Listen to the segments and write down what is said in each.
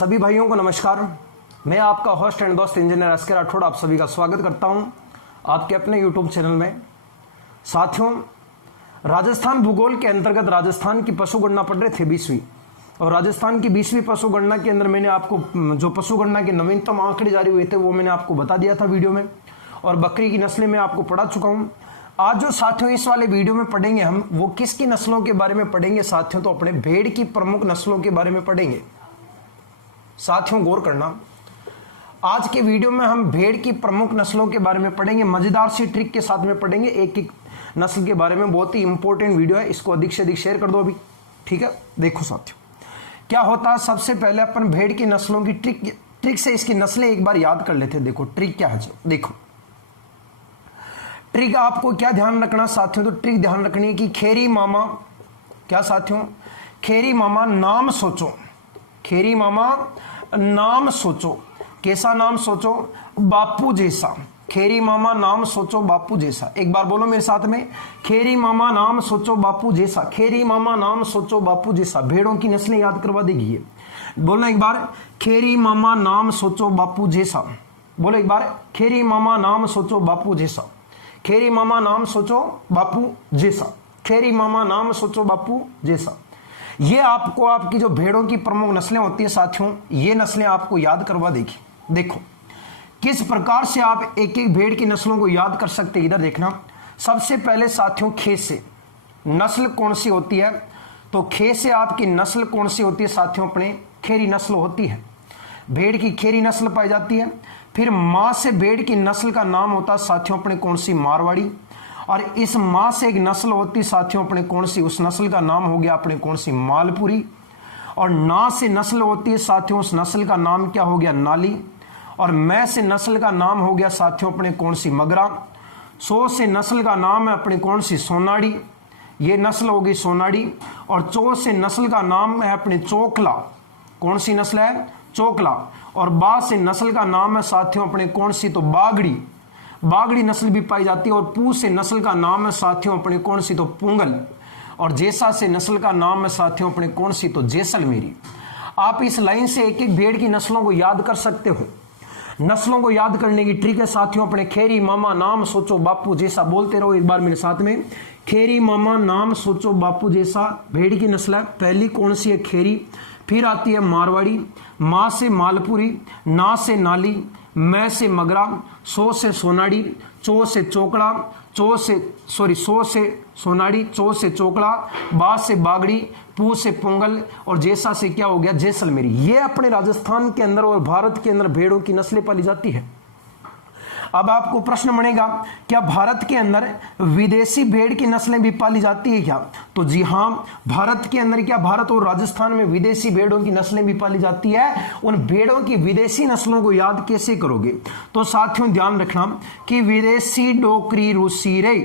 सभी भाइयों को नमस्कार। मैं आपका होस्ट एंड दोस्त इंजीनियर एस के राठौड़ आप सभी का स्वागत करता हूं आपके अपने यूट्यूब चैनल में। साथियों, राजस्थान भूगोल के अंतर्गत राजस्थान की पशु गणना पढ़ रहे थे 20वीं, और राजस्थान की 20वीं पशु गणना के अंदर मैंने आपको जो पशु गणना के नवीनतम आंकड़े जारी हुए थे वो मैंने आपको बता दिया था वीडियो में, और बकरी की नस्लें मैं आपको पढ़ा चुका हूं। आज जो साथियों इस वाले वीडियो में पढ़ेंगे हम, वो किसकी नस्लों के बारे में पढ़ेंगे साथियों? तो अपने भेड़ की प्रमुख नस्लों के बारे में पढ़ेंगे। साथियों गौर करना, आज के वीडियो में हम भेड़ की प्रमुख नस्लों के बारे में पढ़ेंगे। मजेदार सी ट्रिक के साथ में पढ़ेंगे एक एक नस्ल के बारे में। बहुत ही इंपॉर्टेंट वीडियो है, इसको अधिक से अधिक शेयर कर दो अभी, ठीक है। देखो साथियों क्या होता है, सबसे पहले अपन भेड़ की नस्लों की ट्रिक से इसकी नस्लें एक बार याद कर लेते हैं। देखो ट्रिक क्या है, देखो ट्रिक आपको क्या ध्यान रखना साथियों? तो ट्रिक ध्यान रखनी है कि खेरी मामा, क्या साथियों? खेरी मामा नाम सोचो, खेरी मामा नाम सोचो। कैसा नाम सोचो? बापू जैसा। खेरी मामा नाम सोचो बापू जैसा। एक बार बोलो मेरे साथ में, खेरी मामा नाम सोचो बापू जैसा। खेरी मामा नाम सोचो बापू जैसा। भेड़ों की नस्लें याद करवा देगी ये। बोलना एक बार, खेरी मामा नाम सोचो बापू जैसा। बोलो एक बार, खेरी मामा नाम सोचो बापू जैसा। खेरी मामा नाम सोचो बापू जैसा। खेरी मामा नाम सोचो बापू जैसा। ये आपको आपकी जो भेड़ों की प्रमुख नस्लें होती है साथियों, ये नस्लें आपको याद करवा देगी। देखो किस प्रकार से आप एक एक भेड़ की नस्लों को याद कर सकते हैं, इधर देखना। सबसे पहले साथियों खे से नस्ल कौन सी होती है? तो खे से आपकी नस्ल कौन सी होती है साथियों? अपने खेरी नस्ल होती है। भेड़ की खेरी नस्ल पाई जाती है। फिर मां से भेड़ की नस्ल का नाम होता है साथियों अपने कौन सी? मारवाड़ी। और इस मां से एक नस्ल होती साथियों अपने कौन सी? उस नस्ल का नाम हो गया अपने कौन सी? मालपुरी। और ना से नस्ल होती है साथियों, उस नस्ल का नाम क्या हो गया? नाली। और मैं से नस्ल का नाम हो गया साथियों अपने कौन सी? मगरा। सो से नस्ल का नाम है अपने कौन सी? सोनाड़ी। ये नस्ल होगी सोनाड़ी। और चो से नस्ल का नाम है अपने चोकला। कौन सी नस्ल है? चोकला। और बा से नस्ल का नाम है साथियों अपने कौन सी? तो बागड़ी। बागड़ी नस्ल भी पाई जाती है। और पू से नस्ल का नाम है साथियों अपने कौन सी? तो पुंगल। और जैसा से नस्ल का नाम है साथियों अपने कौन सी? तो जैसलमेरी। आप इस लाइन से एक एक भेड़ की नस्लों को याद कर सकते हो। नस्लों को याद करने की ट्रिक है साथियों अपने खेरी मामा नाम सोचो बापू जैसा। बोलते रहो एक बार मेरे साथ में, खेरी मामा नाम सोचो बापू जैसा। भेड़ की नस्ल है, पहली कौन सी है? खेरी। फिर आती है मारवाड़ी। मां से मालपुरी। ना से नाली। मैं से मगरा। सो से सोनाड़ी। चो से चोकड़ा। सो से सोनाड़ी। चो से चोकड़ा। बा से बागड़ी। पू से पोंगल। और जैसा से क्या हो गया? जैसलमेरी। ये अपने राजस्थान के अंदर और भारत के अंदर भेड़ों की नस्लें पाली जाती है। अब आपको प्रश्न बनेगा, क्या भारत के अंदर विदेशी भेड़ की नस्लें भी पाली जाती है क्या? तो जी हां, भारत के अंदर क्या भारत और राजस्थान में विदेशी भेड़ों की नस्लें भी पाली जाती है। उन भेड़ों की विदेशी नस्लों को याद कैसे करोगे? तो साथियों ध्यान रखना कि विदेशी डोकरी रूसी रे।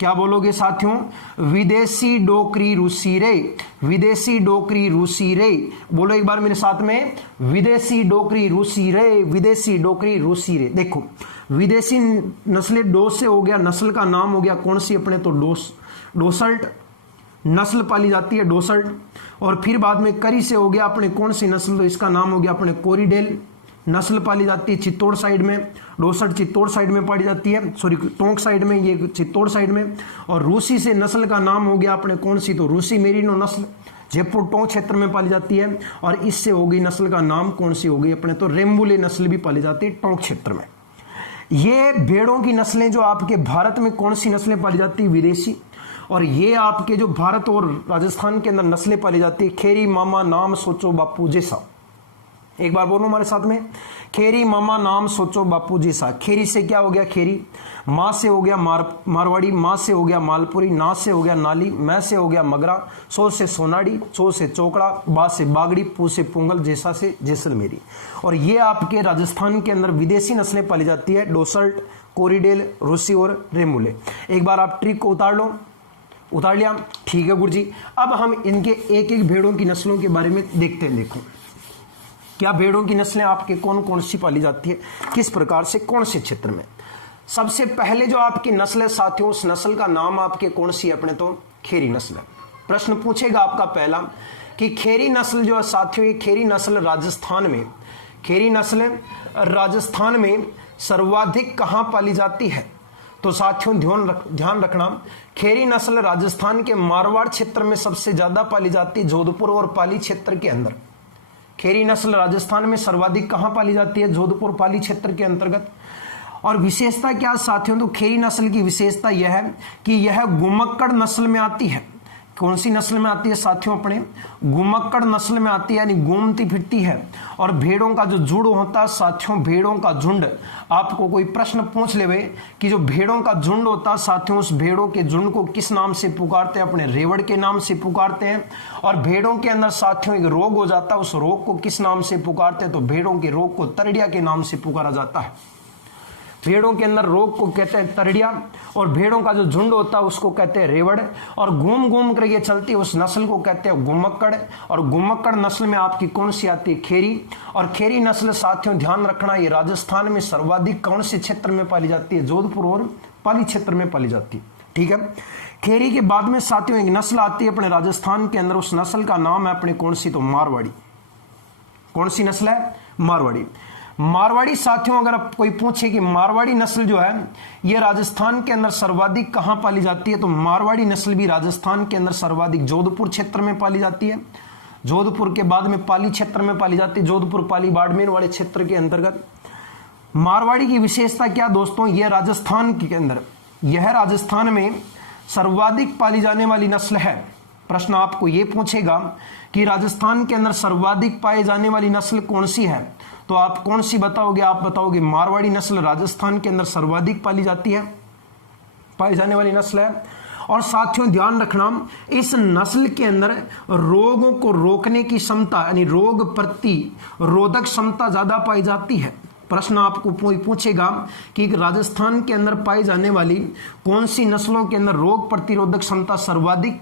क्या बोलोगे साथियों? विदेशी डोकरी रूसी रे। विदेशी डोकरी रूसी रे। बोलो एक बार मेरे साथ में, विदेशी डोकरी रूसी रे। विदेशी डोकरी रूसी रे। देखो विदेशी नस्लें डो से हो गया, नस्ल का नाम हो गया कौन सी अपने? तो डोसल्ट नस्ल पाली जाती है, डोसल्ट। और फिर बाद में करी से हो गया अपने कौन सी नस्ल? तो इसका नाम हो गया अपने कोरिडेल। नस्ल पाली जाती है चित्तौड़ साइड में। डोसल्ट चित्तौड़ साइड में पाली जाती है, सॉरी टोंक साइड में, ये चित्तौड़ साइड में। और रूसी से नस्ल का नाम हो गया अपने कौन सी? तो रूसी मेरिनो नस्ल जयपुर टोंक क्षेत्र में पाली जाती है। और इससे हो गई नस्ल का नाम कौन सी हो गई अपने? तो रेम्बुले नस्ल भी पाली जाती है टोंक क्षेत्र में। ये भेड़ों की नस्लें जो आपके भारत में कौन सी नस्लें पाली जाती है? विदेशी। और ये आपके जो भारत और राजस्थान के अंदर नस्लें पाली जाती है, खेरी मामा नाम सोचो बापू जैसा। एक बार बोलो हमारे साथ में, खेरी मामा नाम सोचो बापू जैसा। खेरी से क्या हो गया? खेरी। मां से हो गया मारवाड़ी। मां से हो गया मालपुरी। ना से हो गया नाली। मैं से हो गया मगरा। सो से सोनाड़ी। चो से चोकड़ा। बा से बागड़ी। पू से पुंगल। जैसा से जैसलमेरी। और ये आपके राजस्थान के अंदर विदेशी नस्लें पाली जाती है, डोसल्ट, कोरिडेल, रूसी और रेमुले। एक बार आप ट्रिक को उतार लो। उतार लिया? ठीक है गुरुजी। अब हम इनके एक एक भेड़ों की नस्लों के बारे में देखते हैं। देखो क्या भेड़ों की नस्लें आपके कौन कौन सी पाली जाती है, किस प्रकार से, कौन से क्षेत्र में। सबसे पहले जो आपकी नस्ल है साथियों, उस नस्ल का नाम आपके कौन सी है अपने? तो खेरी नस्ल है। प्रश्न पूछेगा आपका पहला कि खेरी नस्ल जो है साथियों, ये खेरी नस्ल राजस्थान में सर्वाधिक कहां पाली जाती है? तो साथियों ध्यान रखना, खेरी नस्ल राजस्थान के मारवाड़ क्षेत्र में सबसे ज्यादा पाली जाती है, जोधपुर और पाली क्षेत्र के अंदर। खेरी नस्ल राजस्थान में सर्वाधिक कहां पाली जाती है? जोधपुर पाली क्षेत्र के अंतर्गत। और विशेषता क्या साथियों? तो खेरी नस्ल की विशेषता यह है कि यह गुमक्कड़ नस्ल में आती है। कौन सी नस्ल में आती है साथियों? अपने गुमक्कड़ नस्ल में आती है, यानी घूमती फिरती है। और भेड़ों का जो झुंड होता है साथियों, भेड़ों का झुंड, आपको कोई प्रश्न पूछ लेवे कि जो भेड़ों का झुंड होता है साथियों, उस भेड़ों के झुंड को किस नाम से पुकारते हैं? अपने रेवड़ के नाम से पुकारते हैं। और भेड़ों के अंदर साथियों एक रोग हो जाता है, उस रोग को किस नाम से पुकारते हैं? तो भेड़ों के रोग को तरड़िया के नाम से पुकारा जाता है। भेड़ों के अंदर रोग को कहते हैं तरड़िया, और भेड़ों का जो झुंड होता है उसको कहते हैं रेवड़, और घूम घूम कर ये चलती है उस नस्ल को कहते हैं गुमक्कड़। और गुमक्कड़ नस्ल में आपकी कौन सी आती है? खेरी। और खेरी नस्ल साथियों ध्यान रखना, ये राजस्थान में सर्वाधिक कौन से क्षेत्र में पाली जाती है? जोधपुर और पाली क्षेत्र में पाली जाती है। ठीक है। खेरी के बाद में साथियों एक नस्ल आती है अपने राजस्थान के अंदर, उस नस्ल का नाम है अपने कौन सी? तो मारवाड़ी। कौन सी नस्ल है? मारवाड़ी। मारवाड़ी साथियों, अगर आप कोई पूछे कि मारवाड़ी नस्ल जो है ये राजस्थान के अंदर सर्वाधिक कहां पाली जाती है? तो मारवाड़ी नस्ल भी राजस्थान के अंदर सर्वाधिक जोधपुर क्षेत्र में पाली जाती है। जोधपुर के बाद में पाली क्षेत्र में पाली जाती है, जोधपुर पाली बाड़मेर वाले क्षेत्र के अंतर्गत। मारवाड़ी की विशेषता क्या दोस्तों? यह राजस्थान में सर्वाधिक पाली जाने वाली नस्ल है। प्रश्न आपको यह पूछेगा कि राजस्थान के अंदर सर्वाधिक पाई जाने वाली नस्ल कौन सी है? तो आप कौन सी बताओगे? आप बताओगे मारवाड़ी नस्ल राजस्थान के अंदर सर्वाधिक पाली जाने वाली नस्ल है। और साथियों ध्यान रखना, इस नस्ल के अंदर रोगों को रोकने की क्षमता, यानी रोग प्रतिरोधक क्षमता ज्यादा पाई जाती है। प्रश्न आपको पूछेगा कि राजस्थान के अंदर पाई जाने वाली कौन सी नस्लों के अंदर रोग प्रतिरोधक क्षमता सर्वाधिक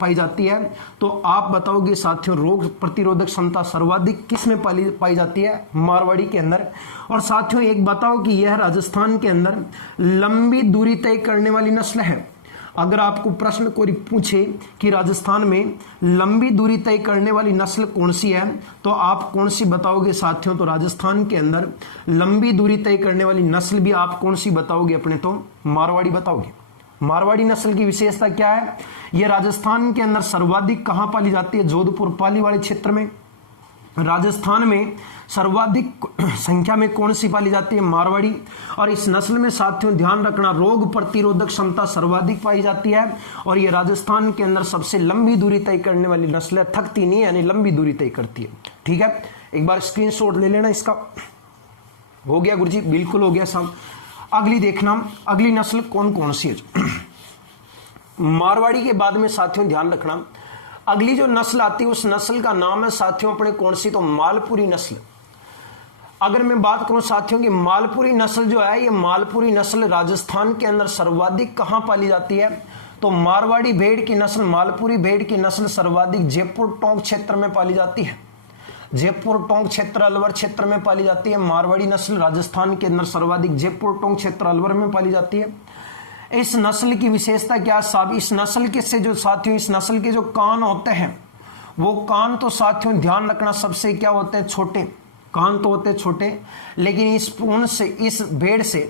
पाई जाती है? तो आप बताओगे साथियों रोग प्रतिरोधक क्षमता सर्वाधिक किस में पाई जाती है? मारवाड़ी के अंदर। और साथियों एक बताओ कि यह राजस्थान के अंदर लंबी दूरी तय करने वाली नस्ल है। अगर आपको प्रश्न कोई पूछे कि राजस्थान में लंबी दूरी तय करने वाली नस्ल कौन सी है, तो आप कौन सी बताओगे साथियों? तो राजस्थान के अंदर लंबी दूरी तय करने वाली नस्ल भी आप कौन सी बताओगे? अपने तो मारवाड़ी बताओगे। मारवाड़ी नस्ल की विशेषता क्या है? यह राजस्थान के अंदर सर्वाधिक कहां पाली जाती है? जोधपुर पाली वाले क्षेत्र में। राजस्थान में सर्वाधिक संख्या में कौन सी पाली जाती है? मारवाड़ी। और इस नस्ल में साथियों ध्यान रखना, रोग प्रतिरोधक क्षमता सर्वाधिक पाई जाती है। और ये राजस्थान के अंदर सबसे लंबी दूरी तय करने वाली नस्ल है, थकती नहीं, यानी लंबी दूरी तय करती है। ठीक है, एक बार स्क्रीनशॉट ले लेना इसका। हो गया गुरुजी? बिल्कुल हो गया साहब। अगली देखना, अगली नस्ल कौन कौन सी है? मारवाड़ी के बाद में साथियों ध्यान रखना, अगली जो नस्ल आती है उस नस्ल का नाम है साथियों अपने कौन सी? तो मालपुरी नस्ल। अगर मैं बात करूं साथियों की मालपुरी नस्ल जो है, ये मालपुरी नस्ल राजस्थान के अंदर सर्वाधिक कहां पाली जाती है? तो मारवाड़ी भेड़ की नस्ल, मालपुरी भेड़ की नस्ल सर्वाधिक जयपुर टोंक क्षेत्र में पाली जाती है। जयपुर टोंक क्षेत्र अलवर क्षेत्र में पाली जाती है। मारवाड़ी नस्ल राजस्थान के अंदर सर्वाधिक जयपुर टोंक क्षेत्र अलवर में पाली जाती है। इस नस्ल की विशेषता क्या साहब? इस नस्ल के से जो साथियों इस नस्ल के जो कान होते हैं, वो कान तो साथियों ध्यान रखना सबसे क्या होते हैं? छोटे। कान तो होते छोटे, लेकिन इस भेड़ से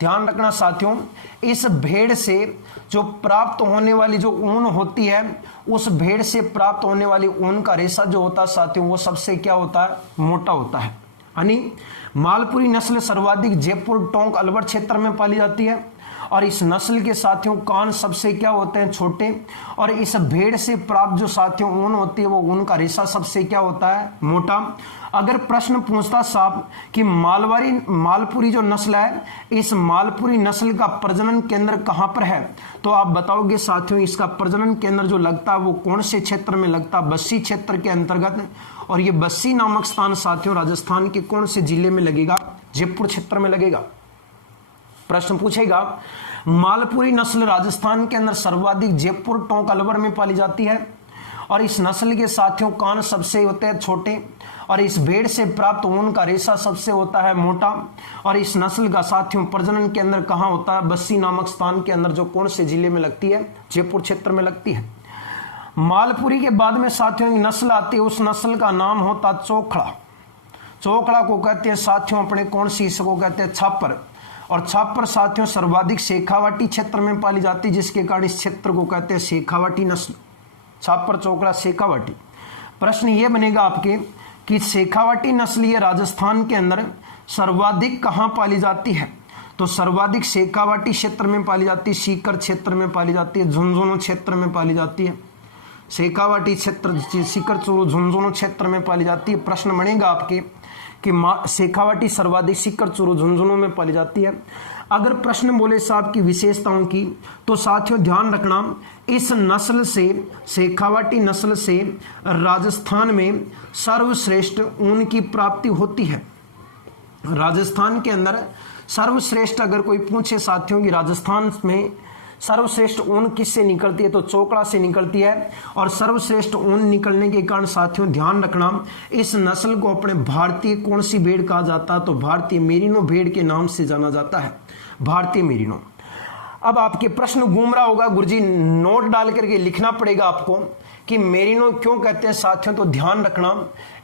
ध्यान रखना साथियों, इस भेड़ से जो प्राप्त होने वाली जो ऊन होती है, उस भेड़ से प्राप्त होने वाली ऊन का रेशा जो होता है साथियों, वो सबसे क्या होता है? मोटा होता है। यानी मालपुरी नस्ल सर्वाधिक जयपुर टोंक अलवर क्षेत्र में पाली जाती है। और इस नस्ल के साथियों कान सबसे क्या होते हैं? छोटे। और इस भेड़ से प्राप्त जो साथियों ऊन होती है, वो ऊन का रेशा सबसे क्या होता है? मोटा। अगर प्रश्न पूछता साहब कि मालपुरी जो नस्ल है, इस मालपुरी नस्ल का प्रजनन केंद्र कहां पर है? तो आप बताओगे साथियों इसका प्रजनन केंद्र जो लगता है वो कौन से क्षेत्र में लगता है? बस्सी क्षेत्र के अंतर्गत। और ये बस्सी नामक स्थान साथियों राजस्थान के कौन से जिले में लगेगा? जयपुर क्षेत्र में लगेगा। प्रश्न पूछेगा मालपुरी नस्ल राजस्थान के अंदर सर्वाधिक जयपुर टोंक अलवर में पाली जाती है। और इस नस्ल के साथियों कान सबसे होते हैं छोटे। और इस भेड़ से प्राप्त ऊन का रेशा सबसे होता है मोटा। और इस नस्ल का साथियों प्रजनन केंद्र कहां होता है? बस्सी नामक स्थान के अंदर, जो कौन से जिले में लगती है? जयपुर क्षेत्र में लगती है। मालपुरी के बाद में साथियों एक नस्ल आती है, उस नस्ल का नाम होता चोखड़ा। चोखड़ा को कहते हैं साथियों अपने कौन सी, इसको कहते हैं छापर। और छापर साथियों सर्वाधिक शेखावाटी क्षेत्र में पाली जाती है, जिसके कारण इस क्षेत्र को कहते हैं शेखावाटी नस्ल। छापर, चोखड़ा, शेखावाटी। प्रश्न ये बनेगा आपके कि शेखावाटी नस्ल ये राजस्थान के अंदर सर्वाधिक कहां पाली जाती है? तो सर्वाधिक शेखावाटी क्षेत्र में पाली जाती है, सीकर क्षेत्र में पाली जाती है, झुंझुनू क्षेत्र में पाली जाती है। शेखावाटी क्षेत्र सीकर चूरू झुंझुनू क्षेत्र में पाली जाती है। प्रश्न बनेगा आपके कि शेखावाटी सर्वाधिक सीकर चूरू झुंझुनू में पाली जाती है। अगर प्रश्न बोले साहब की विशेषताओं की, तो साथियों ध्यान रखना, इस नस्ल से, शेखावाटी नस्ल से राजस्थान में सर्वश्रेष्ठ ऊन की प्राप्ति होती है। राजस्थान के अंदर सर्वश्रेष्ठ अगर कोई पूछे साथियों की राजस्थान में सर्वश्रेष्ठ ऊन किससे निकलती है, तो चोकड़ा से निकलती है। और सर्वश्रेष्ठ ऊन निकलने के कारण साथियों ध्यान रखना, इस नस्ल को अपने भारतीय कौन सी भेड़ कहा जाता है, तो भारतीय मेरिनो भेड़ के नाम से जाना जाता है, भारतीय मेरिनो। अब आपके प्रश्न घूम रहा होगा, गुरुजी नोट डाल करके लिखना पड़ेगा आपको कि मेरिनो क्यों कहते हैं साथियों। तो ध्यान रखना,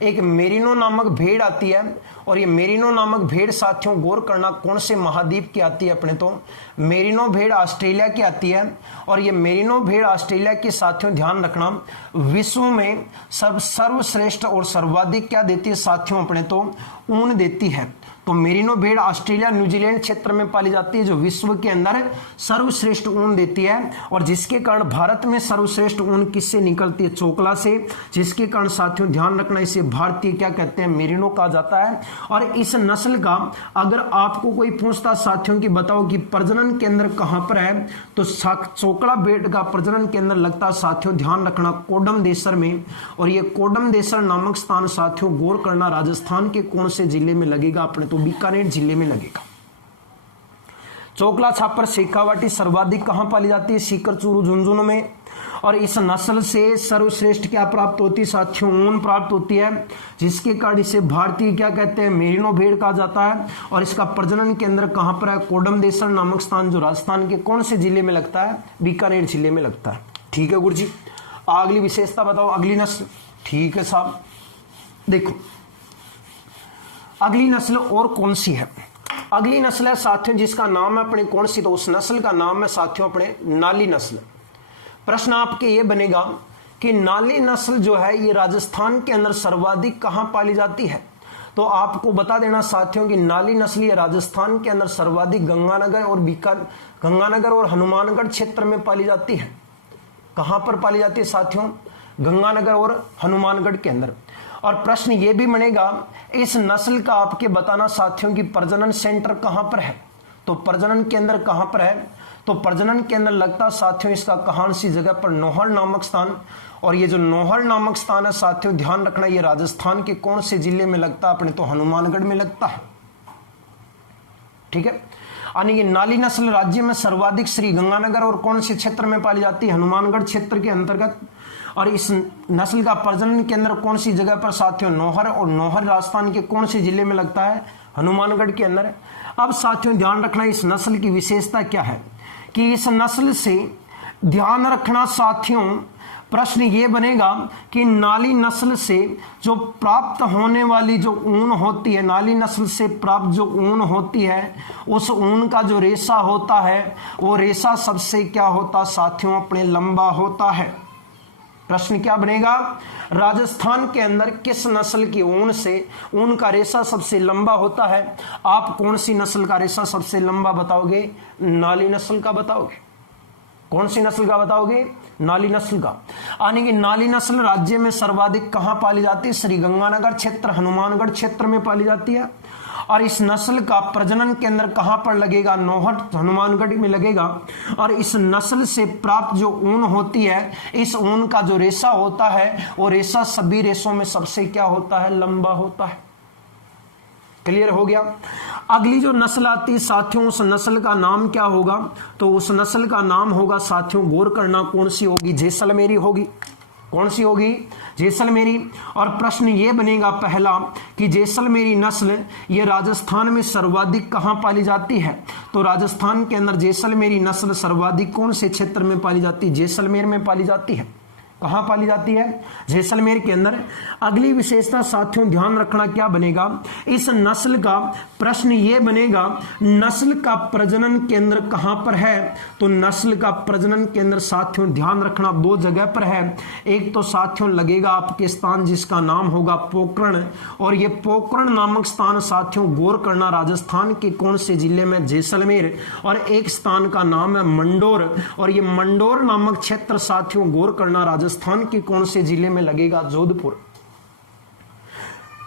एक मेरिनो नामक भेड़ आती है, और ये मेरिनो नामक भेड़ साथियों गौर करना कौन से महाद्वीप की आती है अपने, तो मेरिनो भेड़ ऑस्ट्रेलिया की आती है। और ये मेरिनो भेड़ ऑस्ट्रेलिया की साथियों ध्यान रखना विश्व में सर्वश्रेष्ठ और सर्वाधिक क्या देती है साथियों अपने, तो ऊन देती है। तो मेरिनो भेड़ ऑस्ट्रेलिया न्यूजीलैंड क्षेत्र में पाली जाती है, जो विश्व के अंदर सर्वश्रेष्ठ ऊन देती है। और जिसके कारण भारत में सर्वश्रेष्ठ ऊन किससे निकलती है, चोकला से। जिसके कारण साथियों ध्यान रखना, इसे भारतीय क्या कहते हैं, मेरिनो कहा जाता है। और इस नस्ल का अगर आपको कोई पूछता साथियों की बताओ कि प्रजनन केंद्र कहां पर है, तो चोकड़ा भेड़ का प्रजनन केंद्र लगता है साथियों ध्यान रखना कोडम देसर में। और ये कोडम देसर नामक स्थान साथियों गौर करना राजस्थान के कौन से जिले में लगेगा अपने, तो बीकानेर जिले में लगेगा। चोकला छापर शेखावाटी सर्वाधिक कहां पाली जाती है, सीकर चूरू झुंझुनू में। और इस नस्ल से सर्वश्रेष्ठ क्या प्राप्त होती है साथियों, ऊन प्राप्त होती है। जिसके कारण इसे भारतीय क्या कहते हैं, मेरिनो भेड़ कहा जाता है। और इसका प्रजनन केंद्र कहां पर है, कोडम देसर नामक स्थान, जो राजस्थान के कौन से जिले में लगता है, बीकानेर जिले में लगता है। ठीक है गुरुजी, अगली विशेषता बताओ, अगली नस्ल। ठीक है साहब, देखो अगली नस्ल और कौन सी है। अगली नस्ल है साथियों जिसका नाम है अपने कौन सी, तो उस नस्ल का नाम है साथियों अपने नाली नस्ल। प्रश्न आपके ये बनेगा कि नाली नस्ल जो है ये राजस्थान के अंदर सर्वाधिक कहां पाली जाती है। तो आपको बता देना साथियों कि नाली नस्ल ये राजस्थान के अंदर सर्वाधिक गंगानगर और हनुमानगढ़ क्षेत्र में पाली जाती है। कहां पर पाली जाती है साथियों, गंगानगर और हनुमानगढ़ के अंदर। और प्रश्न ये भी बनेगा, इस नस्ल का आपके बताना साथियों की प्रजनन सेंटर कहां पर है, तो प्रजनन केंद्र कहां पर है, तो प्रजनन केंद्र लगता साथियों इसका कहां सी जगह पर, नौहर नामक स्थान। और ये जो नौहर नामक स्थान है साथियों ध्यान रखना, ये राजस्थान के कौन से जिले में लगता है अपने, तो हनुमानगढ़ में लगता है। ठीक है, यानी कि नाली नस्ल राज्य में सर्वाधिक श्री गंगानगर और कौन से क्षेत्र में पाली जाती है, हनुमानगढ़ क्षेत्र के अंतर्गत। और इस नस्ल का प्रजनन केंद्र कौन सी जगह पर साथियों, नौहर। और नौहर राजस्थान के कौन से जिले में लगता है, हनुमानगढ़ के अंदर। अब साथियों ध्यान रखना, इस नस्ल की विशेषता क्या है कि इस नस्ल से ध्यान रखना साथियों, प्रश्न ये बनेगा कि नाली नस्ल से जो प्राप्त होने वाली जो ऊन होती है, नाली नस्ल से प्राप्त जो ऊन होती है, उस ऊन का जो रेशा होता है वो रेशा सबसे क्या होता साथियों अपने लंबा होता है। प्रश्न क्या बनेगा, राजस्थान के अंदर किस नस्ल की ऊन से ऊन का रेशा सबसे लंबा होता है। आप कौन सी नस्ल का रेशा सबसे लंबा बताओगे, नाली नस्ल का बताओगे। कौन सी नस्ल का बताओगे, नाली नस्ल का। यानी कि नाली नस्ल राज्य में सर्वाधिक कहां पाली जाती है, श्री गंगानगर क्षेत्र हनुमानगढ़ क्षेत्र में पाली जाती है। और इस नस्ल का प्रजनन केंद्र कहां पर लगेगा, नौहर हनुमानगढ़ में लगेगा। और इस नस्ल से प्राप्त जो ऊन होती है, इस ऊन का जो रेशा होता है वो रेशा सभी रेशों में सबसे क्या होता है, लंबा होता है। क्लियर हो गया। अगली जो नस्ल आती है साथियों, उस नस्ल का नाम क्या होगा, तो उस नस्ल का नाम होगा साथियों, गौर करना कौन सी होगी, जैसलमेरी होगी। कौन सी होगी, जैसलमेरी। और प्रश्न ये बनेगा पहला कि जैसलमेरी नस्ल ये राजस्थान में सर्वाधिक कहां पाली जाती है, तो राजस्थान के अंदर जैसलमेरी नस्ल सर्वाधिक कौन से क्षेत्र में पाली जाती है, जैसलमेर में पाली जाती है। कहां पाली जाती है? जैसलमेर के अंदर। अगली विशेषता साथियों ध्यान रखना क्या बनेगा इस नस्ल का, प्रश्न ये बनेगा नस्ल का प्रजनन केंद्र कहां पर है? तो नस्ल का प्रजनन केंद्र साथियों ध्यान रखना दो जगह पर है। एक तो साथियों लगेगा आपके स्थान जिसका नाम होगा पोकरण, और ये पोकरण नामक स्थान साथियों गौर करना राजस्थान के कौन से जिले में? जैसलमेर। और एक स्थान का नाम है मंडोर, और ये मंडोर नामक क्षेत्र साथियों गौर करना राजस्थान के कौन से जिले में लगेगा? जोधपुर।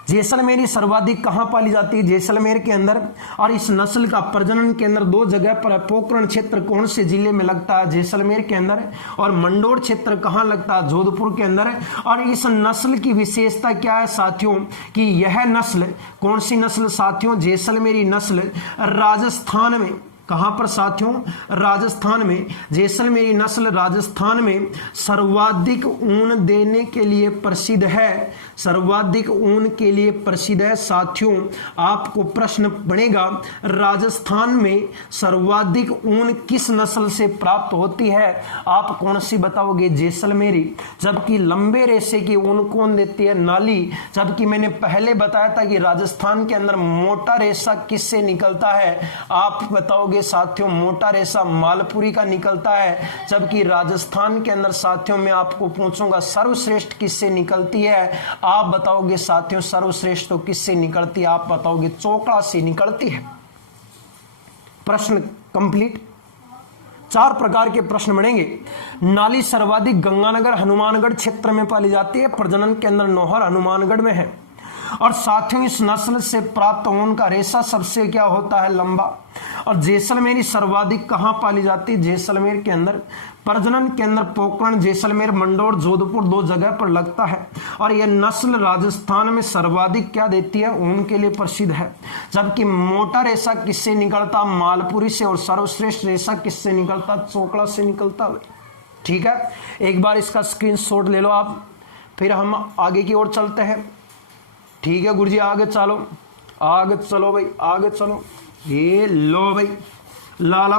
जैसलमेरी सर्वाधिक कहां पाली जाती है? जैसलमेर के अंदर। और इस नस्ल का प्रजनन केंद्र दो जगह पर है। पोकरण क्षेत्र कौन से जिले में लगता है? जैसलमेर के अंदर। और मंडोर क्षेत्र कहां लगता है? जोधपुर के अंदर। और इस नस्ल की विशेषता क्या है साथियों कि यह नस्ल, कौन सी नस्ल साथियों? जैसलमेरी नस्ल राजस्थान में, कहां पर साथियों? राजस्थान में। जैसलमेरी नस्ल राजस्थान में सर्वाधिक ऊन देने के लिए प्रसिद्ध है। सर्वाधिक ऊन के लिए प्रसिद्ध है साथियों। आपको प्रश्न बनेगा राजस्थान में सर्वाधिक ऊन किस नस्ल से प्राप्त होती है? आप कौन सी बताओगे? जैसलमेरी। जबकि लंबे रेशे की ऊन कौन देती है? नाली। जबकि मैंने पहले बताया था कि राजस्थान के अंदर मोटा रेशा किससे निकलता है? आप बताओगे साथियों मोटा रेशा मालपुरी का निकलता है। जबकि राजस्थान के अंदर साथियों मैं आपको पूछूंगा सर्वश्रेष्ठ किससे निकलती है? आप बताओगे साथियों सर्वश्रेष्ठ तो किससे निकलती है? आप बताओगे चोकड़ा से निकलती है। प्रश्न कंप्लीट। 4 प्रकार के प्रश्न बनेंगे। नाली सर्वाधिक गंगानगर हनुमानगढ़ क्षेत्र में पाली जाती है। प्रजनन केंद्र नौहर हनुमानगढ़ में है। और साथियों इस नस्ल से प्राप्त ऊन का रेशा सबसे क्या होता है? लंबा। और जैसलमेरी सर्वाधिक कहां पाली जाती है? जैसलमेर के अंदर। प्रजनन केंद्र पोकरण, जैसलमेर, मंडोर, जोधपुर दो जगह पर लगता है। और यह नस्ल राजस्थान में सर्वाधिक क्या देती है? ऊन के लिए प्रसिद्ध है। जबकि मोटा रेशा किससे निकलता? मालपुरी से। और सर्वश्रेष्ठ रेशा किससे निकलता? चोकड़ा से निकलता। ठीक है, एक बार इसका स्क्रीनशॉट ले लो आप, फिर हम आगे की ओर चलते हैं। ठीक है गुरुजी, आगे चलो, आगे चलो भाई, आगे चलो। ये लो भाई लाला,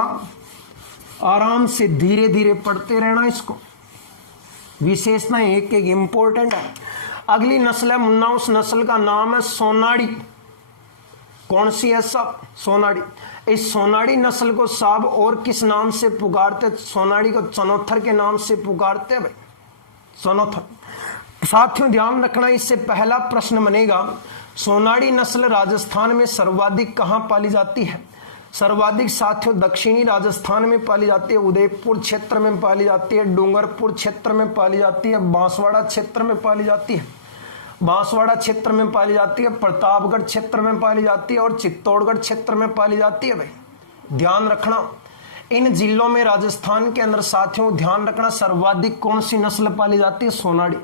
आराम से धीरे धीरे पढ़ते रहना इसको। विशेषताएं एक एक इंपॉर्टेंट है। अगली नस्ल है मुन्ना, उस नस्ल का नाम है सोनाड़ी। कौन सी है सब? सोनाड़ी। इस सोनाड़ी नस्ल को साब और किस नाम से पुकारते? सोनाड़ी को चनौथर के नाम से पुकारते भाई, चनौथर। साथियों ध्यान रखना, इससे पहला प्रश्न बनेगा सोनाड़ी नस्ल राजस्थान में सर्वाधिक कहां पाली जाती है? सर्वाधिक साथियों दक्षिणी राजस्थान में पाली जाती है। उदयपुर क्षेत्र में पाली जाती है, डूंगरपुर क्षेत्र में पाली जाती है, बांसवाड़ा क्षेत्र में पाली जाती है, बांसवाड़ा क्षेत्र में पाली जाती है, प्रतापगढ़ क्षेत्र में पाली जाती है और चित्तौड़गढ़ क्षेत्र में पाली जाती है। भाई ध्यान रखना, इन जिलों में राजस्थान के अंदर साथियों ध्यान रखना सर्वाधिक कौन सी नस्ल पाली जाती है? सोनाड़ी।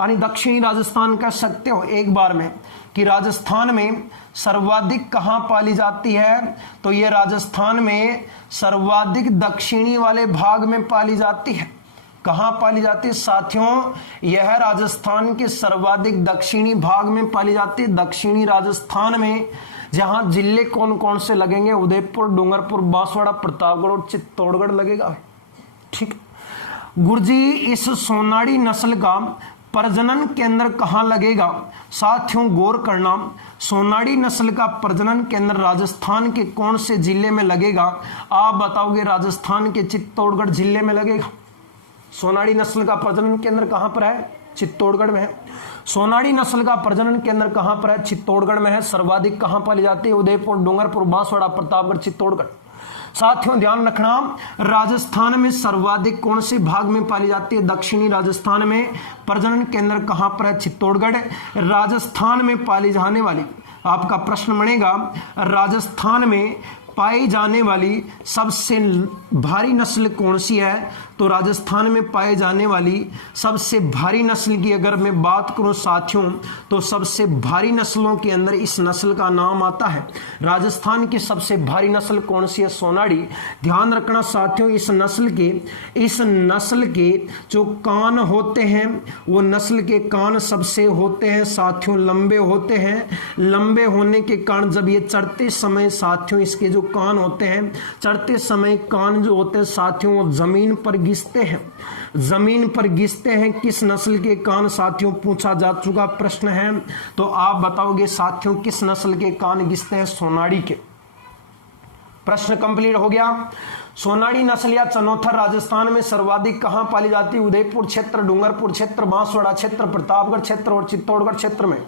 यानी दक्षिणी राजस्थान कह सकते हो एक बार में कि राजस्थान में सर्वाधिक कहां पाली जाती है? तो ये राजस्थान में सर्वाधिक दक्षिणी वाले भाग में पाली जाती है। कहां पाली जाती है साथियों? यह राजस्थान के सर्वाधिक दक्षिणी भाग में पाली जाती है। दक्षिणी राजस्थान में जहां जिले कौन कौन से लगेंगे? उदयपुर, डूंगरपुर, बांसवाड़ा, प्रतापगढ़ और चित्तौड़गढ़ लगेगा। ठीक। गुरुजी इस सोनाड़ी नस्ल का प्रजनन केंद्र कहां लगेगा? साथियों गौर करना, सोनाड़ी नस्ल का प्रजनन केंद्र राजस्थान के कौन से जिले में लगेगा? आप बताओगे राजस्थान के चित्तौड़गढ़ जिले में लगेगा। सोनाड़ी नस्ल का प्रजनन केंद्र कहां पर है? चित्तौड़गढ़ में है। सोनाड़ी नस्ल का प्रजनन केंद्र कहां पर है? चित्तौड़गढ़ में है। सर्वाधिक कहां पाली जाती है? उदयपुर, डूंगरपुर, बांसवाड़ा, प्रतापगढ़, चित्तौड़गढ़। साथियों ध्यान रखना, राजस्थान में सर्वाधिक कौन से भाग में पाली जाती है? दक्षिणी राजस्थान में। प्रजनन केंद्र कहां पर है? चित्तौड़गढ़। राजस्थान में पाली जाने वाली, आपका प्रश्न बनेगा राजस्थान में पाई जाने वाली सबसे भारी नस्ल कौन सी है? तो राजस्थान में पाए जाने वाली सबसे भारी नस्ल की अगर मैं बात करूं साथियों, तो सबसे भारी नस्लों के अंदर इस नस्ल का नाम आता है। राजस्थान की सबसे भारी नस्ल कौन सी है? सोनाड़ी। ध्यान रखना साथियों, इस नस्ल के जो कान होते हैं, वो नस्ल के कान सबसे होते हैं साथियों लंबे होते हैं। लंबे होने के कारण जब ये चढ़ते समय साथियों इसके जो कान होते हैं, चढ़ते समय कान जो होते हैं साथियों वो जमीन पर घिसते हैं। जमीन पर घिसते हैं किस नस्ल के कान साथियों, पूछा जा चुका प्रश्न है। तो आप बताओगे साथियों किस नस्ल के कान घिसते हैं, सोनाड़ी के। प्रश्न कंप्लीट हो गया। सोनाड़ी नस्ल या चनौथर राजस्थान में सर्वाधिक कहां पाली जाती है, उदयपुर क्षेत्र, डूंगरपुर क्षेत्र, बांसवाड़ा क्षेत्र, प्रतापगढ़ क्षेत्र और चित्तौड़गढ़ क्षेत्र में।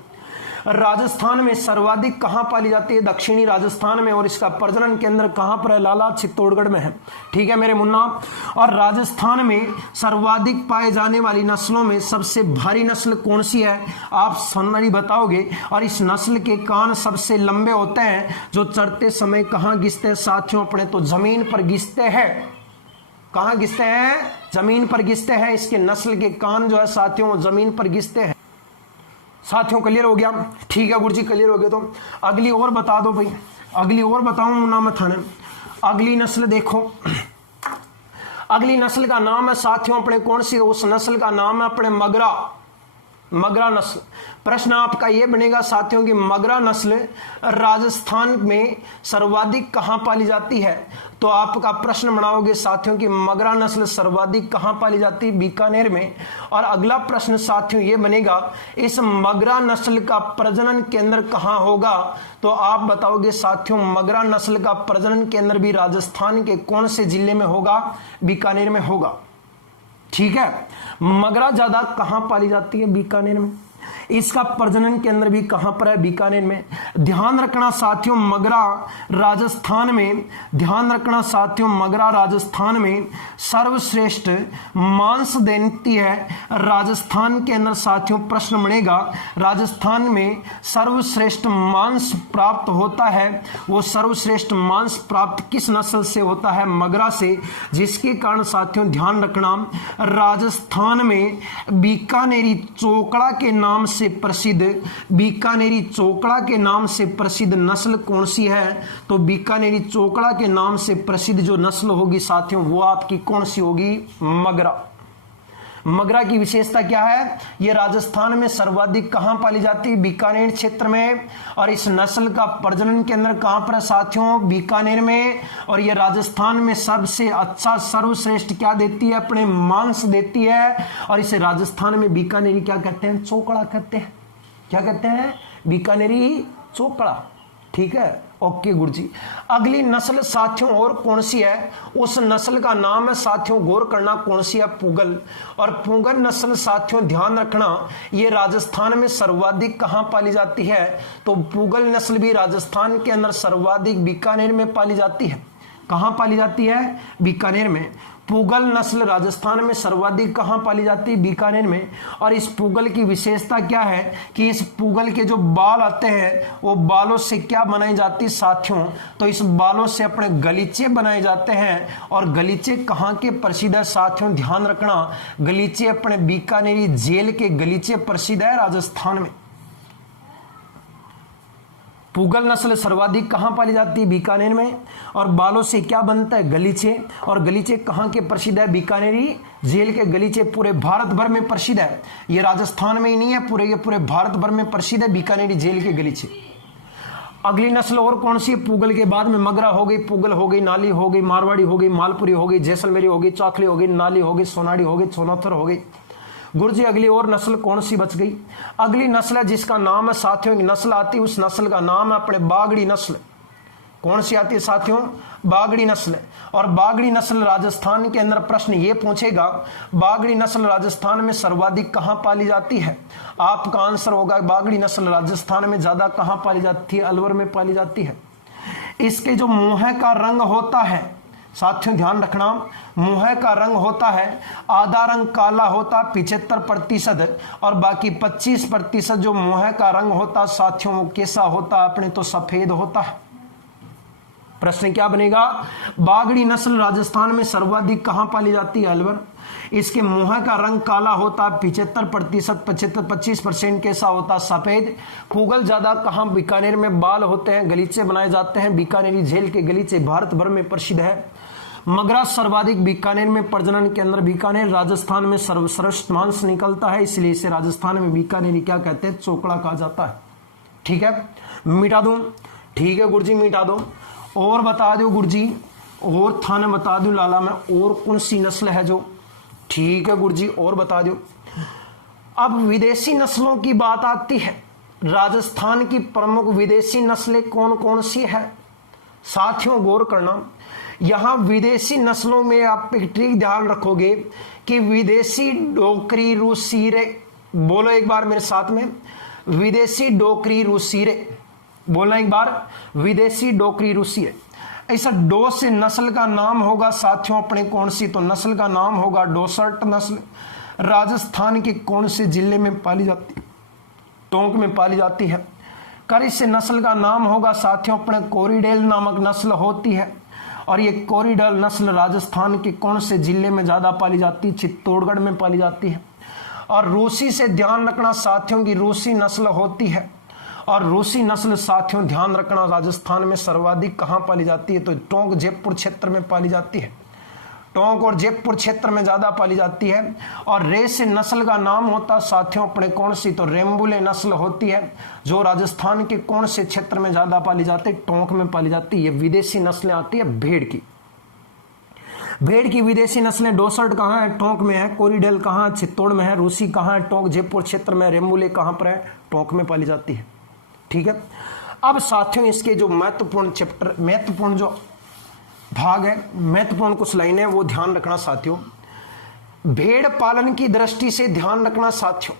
राजस्थान में सर्वाधिक कहां पाली जाती है, दक्षिणी राजस्थान में। और इसका प्रजनन केंद्र कहां पर है, लाला, चित्तौड़गढ़ में है। ठीक है मेरे मुन्ना। और राजस्थान में सर्वाधिक पाए जाने वाली नस्लों में सबसे भारी नस्ल कौन सी है, आप सोनाड़ी बताओगे। और इस नस्ल के कान सबसे लंबे होते हैं, जो चढ़ते समय कहां घिसते हैं साथियों, अपने तो जमीन पर घिसते हैं। कहां घिसते हैं, जमीन पर घिसते हैं। इसके नस्ल के कान जो है साथियों जमीन पर घिसते हैं। साथियों क्लियर हो गया। ठीक है गुरुजी क्लियर हो गया। तो अगली और बता दो भाई, अगली और बताऊं ना मैं थाने। अगली नस्ल देखो, अगली नस्ल का नाम है साथियों अपने कौन सी, उस नस्ल का नाम है अपने मगरा, मगरा नस्ल। प्रश्न आपका यह बनेगा साथियों कि मगरा नस्ल राजस्थान में सर्वाधिक कहां पाली जाती है। तो आपका प्रश्न बनाओगे साथियों कि मगरा नस्ल सर्वाधिक कहां पाली जाती है, बीकानेर में। और अगला प्रश्न साथियों यह बनेगा इस मगरा नस्ल का प्रजनन केंद्र कहां होगा। तो आप बताओगे साथियों मगरा नस्ल का प्रजनन केंद्र भी राजस्थान के कौन से जिले में होगा, बीकानेर में होगा। ठीक है, मगरा ज्यादा कहां पाली जाती है, बीकानेर में। इसका प्रजनन केंद्र भी कहां पर है, बीकानेर में। ध्यान रखना साथियों मगरा राजस्थान में, ध्यान रखना साथियों मगरा राजस्थान में सर्वश्रेष्ठ मांस देती है। राजस्थान के अंदर साथियों प्रश्न बनेगा, राजस्थान में सर्वश्रेष्ठ मांस प्राप्त होता है, वो सर्वश्रेष्ठ मांस प्राप्त किस नस्ल से होता है, मगरा से। जिसके कारण साथियों ध्यान रखना राजस्थान में बीकानेरी चोकड़ा के नाम से प्रसिद्ध, बीकानेरी चोकड़ा के नाम से प्रसिद्ध नस्ल कौन सी है। तो बीकानेरी चोकड़ा के नाम से प्रसिद्ध जो नस्ल होगी साथियों वो आपकी कौन सी होगी, मगरा। मगरा की विशेषता क्या है, यह राजस्थान में सर्वाधिक कहां पाली जाती है, बीकानेर क्षेत्र में। और इस नस्ल का प्रजनन केंद्र कहां पर है साथियों, बीकानेर में। और यह राजस्थान में सबसे अच्छा सर्वश्रेष्ठ क्या देती है, अपने मांस देती है। और इसे राजस्थान में बीकानेरी क्या कहते हैं, चोकड़ा कहते हैं। क्या कहते हैं, बीकानेरी चोकड़ा। ठीक है, ओके गुरुजी। अगली नस्ल साथियों और कौन सी है, उस नस्ल का नाम है साथियों, गौर करना कौन सी है, पुगल। और पुगल नस्ल साथियों ध्यान रखना ये राजस्थान में सर्वाधिक कहां पाली जाती है। तो पुगल नस्ल भी राजस्थान के अंदर सर्वाधिक बीकानेर में पाली जाती है। कहां पाली जाती है, बीकानेर में। पुगल नस्ल राजस्थान में सर्वाधिक कहां पाली जाती है, बीकानेर में। और इस पुगल की विशेषता क्या है कि इस पुगल के जो बाल आते हैं वो बालों से क्या बनाई जाती है साथियों, तो इस बालों से अपने गलीचे बनाए जाते हैं। और गलीचे कहां के प्रसिद्ध है साथियों, ध्यान रखना गलीचे अपने बीकानेरी जेल के गलीचे प्रसिद्ध है राजस्थान में। पुगल नस्ल सर्वाधिक कहां पाली जाती है, बीकानेर में। और बालों से क्या बनता है, गलीचे। और गलीचे कहां के प्रसिद्ध है, बीकानेरी जेल के गलीचे पूरे भारत भर में प्रसिद्ध है। ये राजस्थान में ही नहीं है, पूरे भारत भर में प्रसिद्ध है बीकानेरी जेल के गलीचे। अगली नस्ल और कौन सी है, पुगल के बाद में मगरा हो गई, पुगल हो गई, नाली हो गई, मारवाड़ी हो गई, मालपुरी हो गई, जैसलमेरी हो गई, चौखली हो गई, नाली हो गई, सोनाड़ी हो गई, चौनौथर हो गई। गुरुजी अगली और नस्ल कौन सी बच गई, अगली नस्ल है जिसका नाम है साथियों, एक नस्ल आती है उस नस्ल का नाम है अपने बागड़ी नस्ल। कौन सी आती है साथियों, बागड़ी नस्ल। और बागड़ी नस्ल राजस्थान के अंदर प्रश्न ये पूछेगा बागड़ी नस्ल राजस्थान में सर्वाधिक कहां पाली जाती है। आपका आंसर होगा बागड़ी नस्ल राजस्थान में ज्यादा कहां पाली जाती है, अलवर में पाली जाती है। इसके जो मुंह का रंग होता है साथियों ध्यान रखना, मुंह का रंग होता है आधा रंग काला होता 75%, और बाकी 25% जो मुंह का रंग होता साथियों वो कैसा होता, अपने तो सफेद होता है। प्रश्न क्या बनेगा, बागड़ी नस्ल राजस्थान में सर्वाधिक कहां पाली जाती है, अलवर। इसके मुंह का रंग काला होता 75%, 25% कैसा होता, सफेद। पुगल ज्यादा कहां, बीकानेर में बाल होते हैं, गलीचे बनाए जाते हैं, बीकानेरी झेल के गलीचे भारत भर में प्रसिद्ध है। मगरा सर्वाधिक बीकानेर में प्रजनन के अंदर, बीकानेर राजस्थान में सर्वश्रेष्ठ मांस निकलता है, इसलिए इसे राजस्थान में बीकानेरी क्या कहते हैं, चोकड़ा कहा जाता है। ठीक है, मिटा दूं, ठीक है गुरुजी मिटा दो। और बता दो गुरुजी, और थाने बता दूं लाला में और कौन सी नस्ल है जो, ठीक ठीक है गुरुजी, और बता दो। अब विदेशी नस्लों की बात आती है, राजस्थान की प्रमुख विदेशी नस्लें कौन कौन सी है? साथियों गौर करना, यहां विदेशी नस्लों में आप एक ट्रिक ध्यान रखोगे कि विदेशी डोकरी रूसीरे, बोलो एक बार मेरे साथ में, विदेशी डोकरी रूसीरे, बोलना एक बार, विदेशी डोकरी रूसीरे। ऐसा डो से नस्ल का नाम होगा साथियों अपने कौन सी? तो नस्ल का नाम होगा डोसर्ट नस्ल। राजस्थान के कौन से जिले में पाली जाती? टोंक में पाली जाती है। करी से नस्ल का नाम होगा साथियों अपने कोरिडेल नामक नस्ल होती है, और ये कोरिडेल नस्ल राजस्थान के कौन से जिले में ज्यादा पाली जाती है? चित्तौड़गढ़ में पाली जाती है। और रूसी से ध्यान रखना साथियों की रूसी नस्ल होती है, और रूसी नस्ल साथियों ध्यान रखना राजस्थान में सर्वाधिक कहां पाली जाती है? तो टोंक जयपुर क्षेत्र में पाली जाती है, टोंक और जयपुर क्षेत्र में ज्यादा पाली जाती है। और रे से नस्ल का नाम होता साथियों अपने कौन सी? तो रेम्बुले नस्ल होती है, जो राजस्थान के कौन से क्षेत्र में ज्यादा पाली जाती है? टोंक में पाली जाती है। ये विदेशी नस्लें आती है भेड़ की। भेड़ की विदेशी नस्लें डोसर्ट कहाँ है? टोंक में है। कोरिडेल कहाँ? चित्तौड़ में है। रूसी कहाँ है? टोंक जयपुर क्षेत्र में। रेम्बुले कहाँ पर है? टोंक में पाली जाती है। ठीक है। अब साथियों इसके जो महत्वपूर्ण चैप्टर, महत्वपूर्ण जो भाग है, महत्वपूर्ण कुछ लाइनें वो ध्यान रखना साथियों। भेड़ पालन की दृष्टि से ध्यान रखना साथियों,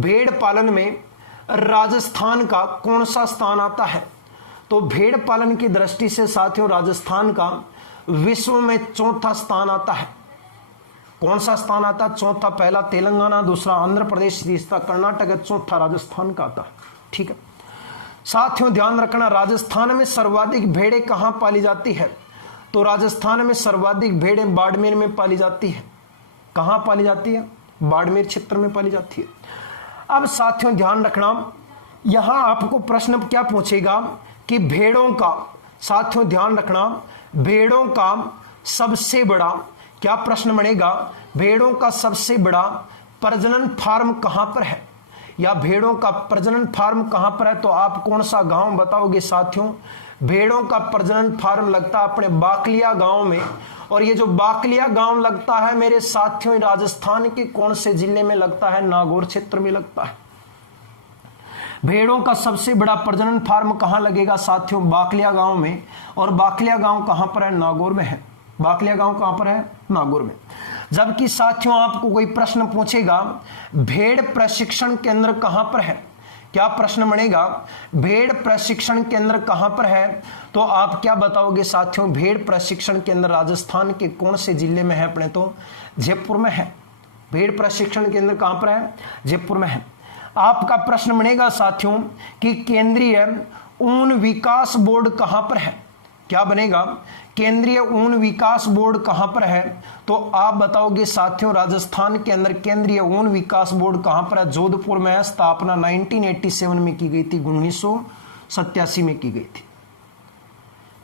भेड़ पालन में राजस्थान का कौन सा स्थान आता है? तो भेड़ पालन की दृष्टि से साथियों राजस्थान का विश्व में चौथा स्थान आता है। कौन सा स्थान आता? चौथा। पहला तेलंगाना, दूसरा आंध्र प्रदेश, तीसरा कर्नाटक है, चौथा राजस्थान का आता है। ठीक है साथियों, ध्यान रखना राजस्थान में सर्वाधिक भेड़ें कहां पाली जाती है? तो राजस्थान में सर्वाधिक भेड़ें बाड़मेर में पाली जाती है। कहां पाली जाती है? बाड़मेर क्षेत्र में पाली जाती है। अब साथियों ध्यान रखना, यहां आपको प्रश्न क्या पूछेगा कि भेड़ों का, साथियों ध्यान रखना, भेड़ों का सबसे बड़ा, क्या प्रश्न बनेगा? भेड़ों का सबसे बड़ा प्रजनन फार्म कहां पर है, या भेड़ों का प्रजनन फार्म कहां पर है? तो आप कौन सा गांव बताओगे साथियों? भेड़ों का प्रजनन फार्म लगता है अपने बाकलिया गांव में, और ये जो बाकलिया गांव लगता है मेरे साथियों राजस्थान के कौन से जिले में लगता है? नागौर क्षेत्र में लगता है। भेड़ों का सबसे बड़ा प्रजनन फार्म कहां लगेगा साथियों? बाकलिया गांव में, और बाकलिया गांव कहां पर है? नागौर में है। बाकलिया गांव कहां पर है? नागौर में। जबकि साथियों आपको कोई प्रश्न पूछेगा भेड़ प्रशिक्षण केंद्र कहां पर है, क्या प्रश्न बनेगा? भेड़ प्रशिक्षण केंद्र कहां पर है? तो आप क्या बताओगे साथियों? भेड़ प्रशिक्षण केंद्र राजस्थान के कौन से जिले में है? अपने तो जयपुर में है। भेड़ प्रशिक्षण केंद्र कहां पर है? जयपुर में है। आपका प्रश्न बनेगा साथियों कि केंद्रीय ऊन विकास बोर्ड कहां पर है? क्या बनेगा? केंद्रीय ऊन विकास बोर्ड कहां पर है? तो आप बताओगे साथियों राजस्थान के अंदर केंद्रीय ऊन विकास बोर्ड कहां पर है? जोधपुर में है। स्थापना 1987 में की गई थी, 1987 में की गई थी।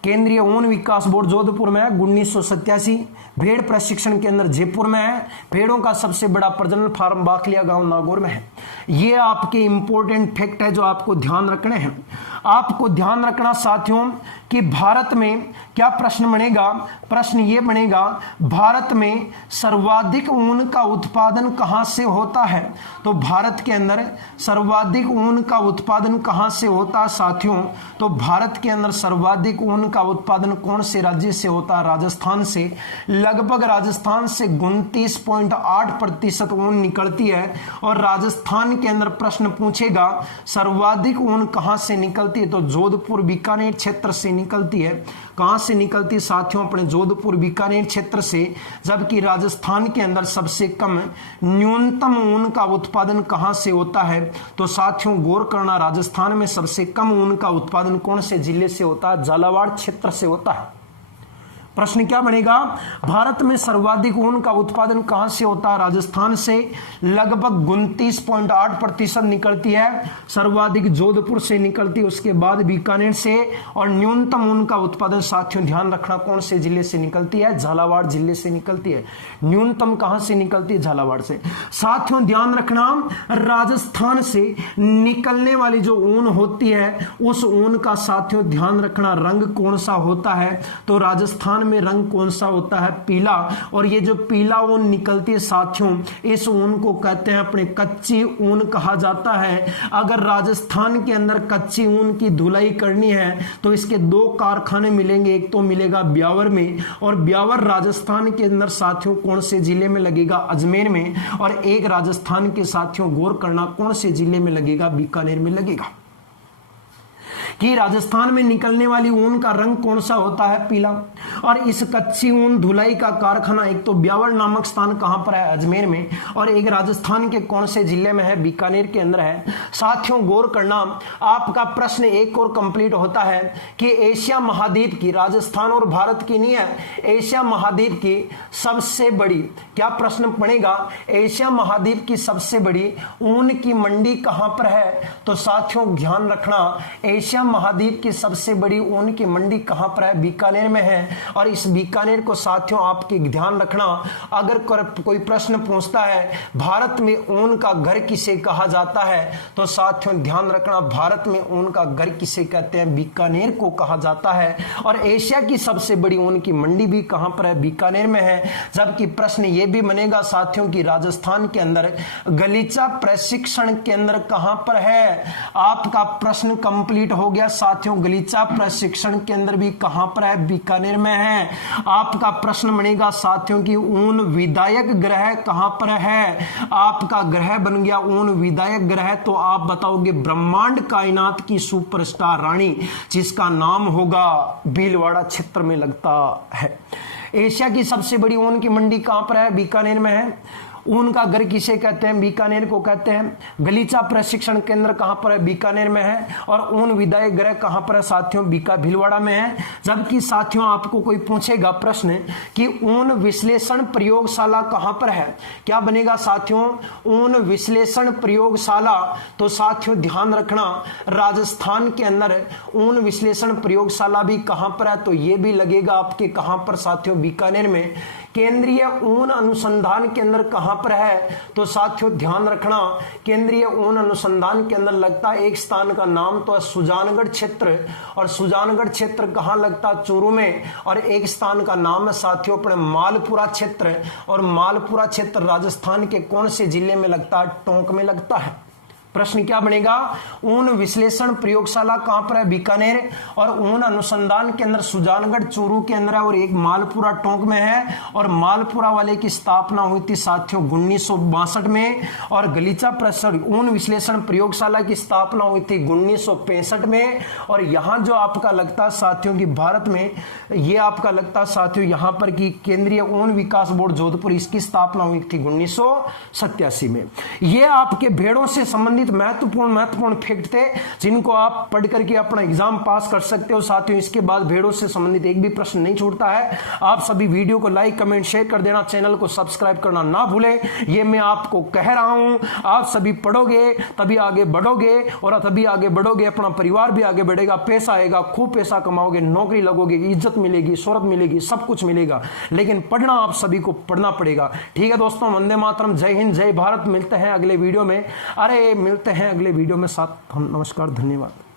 केंद्रीय ऊन विकास बोर्ड जोधपुर में है, 1987। भेड़ प्रशिक्षण केंद्र जयपुर में है। भेड़ों का सबसे बड़ा प्रजनन फार्म बाकलिया गांव नागौर में है। ये आपके इंपॉर्टेंट फैक्ट है जो आपको ध्यान रखने हैं। आपको ध्यान रखना साथियों कि भारत में क्या प्रश्न बनेगा? प्रश्न ये बनेगा भारत में सर्वाधिक ऊन का उत्पादन कहां से होता है? तो भारत के अंदर सर्वाधिक ऊन का उत्पादन कहां से होता है साथियों? तो भारत के अंदर सर्वाधिक ऊन का उत्पादन कौन से राज्य से होता है? राजस्थान से। लगभग राजस्थान से 29.8% ऊन निकलती है। और राजस्थान के अंदर प्रश्न पूछेगा सर्वाधिक ऊन कहां से निकलती है? तो जोधपुर बीकानेर क्षेत्र से निकलती है। कहां से निकलती है साथियों? अपने जोधपुर बीकानेर क्षेत्र से। जबकि राजस्थान के अंदर सबसे कम न्यूनतम ऊन का उत्पादन कहां से होता है? तो साथियों गौर करना, राजस्थान में सबसे कम ऊन का उत्पादन कौन से जिले से होता है? झालावाड़ क्षेत्र से होता है। प्रश्न क्या बनेगा? भारत में सर्वाधिक ऊन का उत्पादन कहां से होता है? राजस्थान से। लगभग 29.8% निकलती है। सर्वाधिक जोधपुर से निकलती है, उसके बाद बीकानेर से। और न्यूनतम ऊन का उत्पादन साथियों ध्यान रखना कौन से जिले से निकलती है? झालावाड़ जिले से निकलती है। न्यूनतम कहां से निकलती है? झालावाड़ से। साथियों ध्यान रखना राजस्थान से निकलने वाली जो ऊन होती है उस ऊन का साथियों ध्यान रखना रंग कौन सा होता है? तो राजस्थान में रंग कौन सा होता है? पीला। और ये जो पीला ऊन निकलती है साथियों, इस ऊन को कहते हैं अपने कच्ची ऊन कहा जाता है। अगर राजस्थान के अंदर कच्ची ऊन की धुलाई करनी है तो इसके दो कारखाने मिलेंगे, एक तो मिलेगा ब्यावर में, और ब्यावर राजस्थान के अंदर साथियों कौन से जिले में लगेगा? अजमेर में। और एक राजस्थान के साथियों गौर करना कौन से जिले में लगेगा? बीकानेर में लगेगा। कि राजस्थान में निकलने वाली ऊन का रंग कौन सा होता है? पीला। और इस कच्ची ऊन धुलाई का कारखाना एक तो ब्यावर नामक स्थान कहां पर है? अजमेर में। और एक राजस्थान के कौन से जिले में है? बीकानेर के अंदर है। साथियों गौर करना, आपका प्रश्न एक और कंप्लीट होता है कि एशिया महाद्वीप की, राजस्थान और भारत की नहीं है, एशिया महाद्वीप की सबसे बड़ी, क्या प्रश्न पड़ेगा? एशिया महाद्वीप की सबसे बड़ी ऊन की मंडी कहां पर है? तो साथियों ध्यान रखना, एशिया महाद्वीप की सबसे बड़ी ऊन की मंडी कहां पर है? बीकानेर में है। और इस बीकानेर को साथियों आपके ध्यान रखना, अगर कोई प्रश्न पूछता है भारत में ऊन का घर किसे कहा जाता है, तो साथियों ध्यान रखना, भारत में ऊन का घर किसे कहते हैं? बीकानेर को कहा जाता है। और एशिया की सबसे बड़ी ऊन की मंडी भी कहां पर है? बीकानेर में है। जबकि प्रश्न यह भी बनेगा साथियों कि राजस्थान के अंदर गलीचा प्रशिक्षण केंद्र कहां पर है? आपका प्रश्न कंप्लीट हो गया साथियों। गलीचा प्रशिक्षण केंद्र भी कहां पर है? बीकानेर में है। आपका प्रश्न बनेगा साथियों कि ऊन विधायक ग्रह कहां पर है? आपका ग्रह बन गया ऊन विधायक ग्रह, तो आप बताओगे ब्रह्मांड कायनात की सुपरस्टार रानी, जिसका नाम होगा भीलवाड़ा क्षेत्र में लगता है। एशिया की सबसे बड़ी ऊन की मंडी कहां पर है? बीकानेर में है। ऊन का घर किसे कहते हैं? बीकानेर को कहते हैं। गलीचा प्रशिक्षण केंद्र कहां पर है? बीकानेर में है। और ऊन विधायक गृह कहां पर है साथियों? भीलवाड़ा में है। जबकि साथियों आपको कोई पूछेगा प्रश्न कि ऊन विश्लेषण प्रयोगशाला कहां पर है, क्या बनेगा साथियों? ऊन विश्लेषण प्रयोगशाला, तो साथियों ध्यान रखना, राजस्थान के अंदर ऊन विश्लेषण प्रयोगशाला भी कहां पर है? तो यह भी लगेगा आपके कहां पर साथियों? बीकानेर में। केंद्रीय ऊन अनुसंधान केंद्र कहां पर है? तो साथियों ध्यान रखना, केंद्रीय ऊन अनुसंधान केंद्र लगता है, एक स्थान का नाम तो है सुजानगढ़ क्षेत्र, और सुजानगढ़ क्षेत्र कहां लगता? चूरू में। और एक स्थान का नाम है साथियों अपने मालपुरा क्षेत्र, और मालपुरा क्षेत्र राजस्थान के कौन से जिले में लगता है? टोंक में लगता है। प्रश्न क्या बनेगा? ऊन विश्लेषण प्रयोगशाला कहां पर है? बीकानेर। और ऊन अनुसंधान केंद्र सुजानगढ़ चूरू के अंदर है, और एक मालपुरा टोंक में है। और मालपुरा वाले की स्थापना हुई थी साथियों 1962 में, और गलीचा ऊन विश्लेषण प्रयोगशाला की स्थापना हुई थी 1965 में। और यहां जो आपका लगता है साथियों की भारत में, ये आपका लगता है साथियों यहां पर की केंद्रीय ऊन विकास बोर्ड जोधपुर, इसकी स्थापना हुई थी 1987 में। ये आपके भेड़ों से संबंधित महत्वपूर्ण फैक्ट थे, जिनको आप पढ़ करके अपना एग्जाम पास कर सकते हो साथियों। इसके बाद भेड़ों से संबंधित एक भी प्रश्न नहीं छूटता है। आप सभी वीडियो को लाइक कमेंट शेयर कर देना, चैनल को सब्सक्राइब करना ना भूले, ये मैं आपको कह रहा हूं। आप सभी पढ़ोगे तभी आगे बढ़ोगे, और तभी आगे बढ़ोगे अपना परिवार भी आगे बढ़ेगा, पैसा आएगा, खूब पैसा कमाओगे, नौकरी लगोगे, इज्जत मिलेगी, शोहरत मिलेगी, सब कुछ मिलेगा। लेकिन पढ़ना आप सभी को पढ़ना पड़ेगा। ठीक है दोस्तों, वंदे मातरम, जय हिंद, जय भारत। मिलते हैं अगले वीडियो में। अरे मिलते हैं अगले वीडियो में साथ हम। नमस्कार, धन्यवाद।